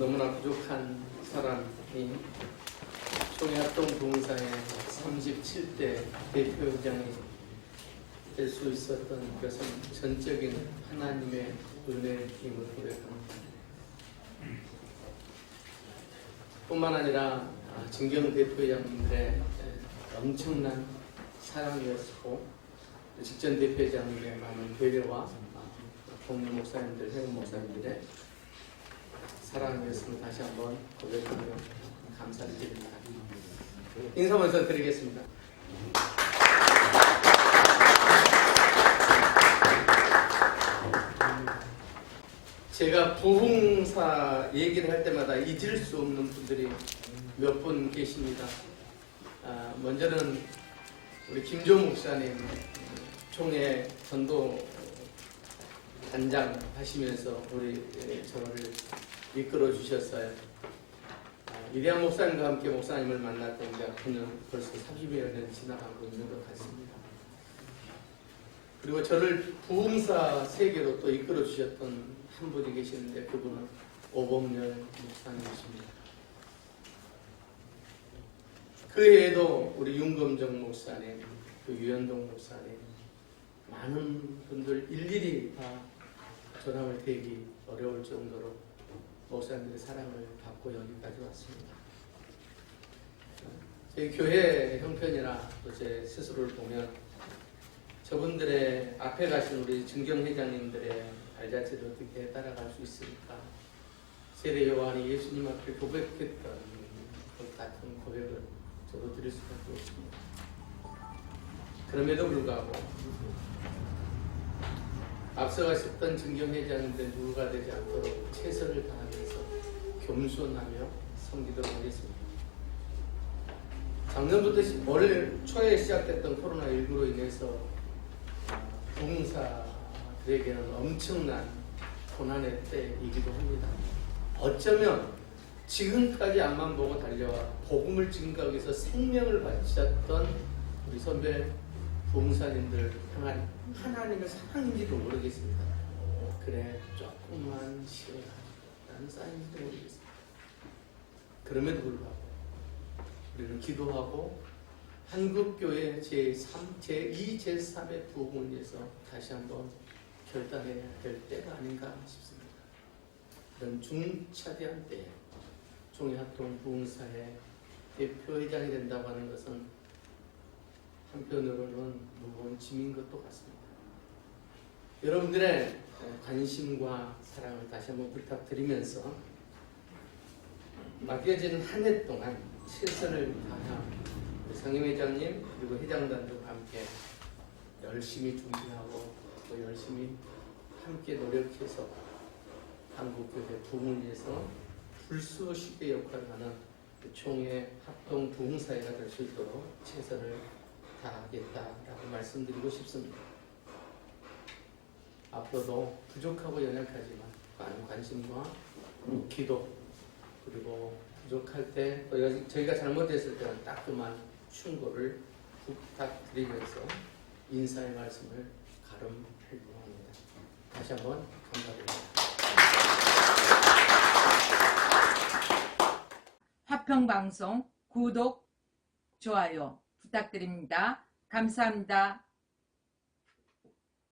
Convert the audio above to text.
너무나 부족한 사람이 총회합동 부흥사의 37대 대표장이 될 수 있었던 것은 전적인 하나님의 은혜임을 고백합니다. 뿐만 아니라 아, 진경 대표장님들의 엄청난 사랑이었고 직전 대표장님의 많은 배려와 아, 동료 목사님들, 회원 목사님들의 사랑이었음을 다시 한번 고백하며 감사를 드립니다. 인사 먼저 드리겠습니다. 제가 부흥사 얘기를 할 때마다 잊을 수 없는 분들이 몇 분 계십니다. 아, 먼저는 우리 김조 목사님 총회 전도 단장 하시면서 우리 예, 저를 이끌어 주셨어요. 아, 이대한 목사님과 함께 목사님을 만났던 지가 그는 벌써 30여 년 지나가고 있는 것 같습니다. 그리고 저를 부흥사 세계로 또 이끌어 주셨던 한 분이 계시는데 그분은 오범열 목사님이십니다. 그 외에도 우리 윤검정 목사님, 그 유현동 목사님, 많은 분들 일일이 다 전함을 대기 어려울 정도로 목사님들의 사랑을 받고 여기까지 왔습니다. 저희 교회 형편이나 또 제 스스로를 보면 저분들의 앞에 가신 우리 증경 회장님들의 발자취를 어떻게 따라갈 수 있을까? 세례 요한이 예수님 앞에 고백했던 것 같은 고백을 저도 드릴 수밖에 없습니다. 그럼에도 불구하고 앞서가셨던 증경 회장님들 누가 되지 않도록 최선을 다하면서 겸손하며 섬기도록 하겠습니다. 작년부터 시- 올 초에 시작됐던 코로나19로 인해서 부흥사들에게는 엄청난 고난의 때이기도 합니다. 어쩌면 지금까지 앞만 보고 달려와 복음을 증거하기 위해서 생명을 바치셨던 우리 선배 부흥사님들 향한 하나님의 사랑인지도 모르겠습니다. 그래 조금만 쉬어라는 사인지도 모르겠습니다. 그럼에도 불구하고 우리는 기도하고 한국교회 제3, 제2, 제3의 부흥을 위해서 다시 한번 결단해야 될 때가 아닌가 싶습니다. 이런 중차대한 때에 종이합동 부흥사의 대표회장이 된다고 하는 것은 한편으로는 무거운 짐인 것도 같습니다. 여러분들의 관심과 사랑을 다시 한번 부탁드리면서 맡겨진 한 해 동안 최선을 다하 상임 회장님 그리고 회장단들과 함께 열심히 준비하고 또 열심히 함께 노력해서 한국교회 부흥을 위해서 불쏘시개 역할을 하는 그 총회 합동 부흥사회가 될 수 있도록 최선을 다하겠다라고 말씀드리고 싶습니다. 앞으로도 부족하고 연약하지만 많은 관심과 기도 그리고 부족할 때 또 저희가 잘못했을 때는 따끔한 충고를 부탁드리면서 인사의 말씀을 가름하려고 합니다. 다시 한번 감사드립니다. 화평방송 구독, 좋아요 부탁드립니다. 감사합니다.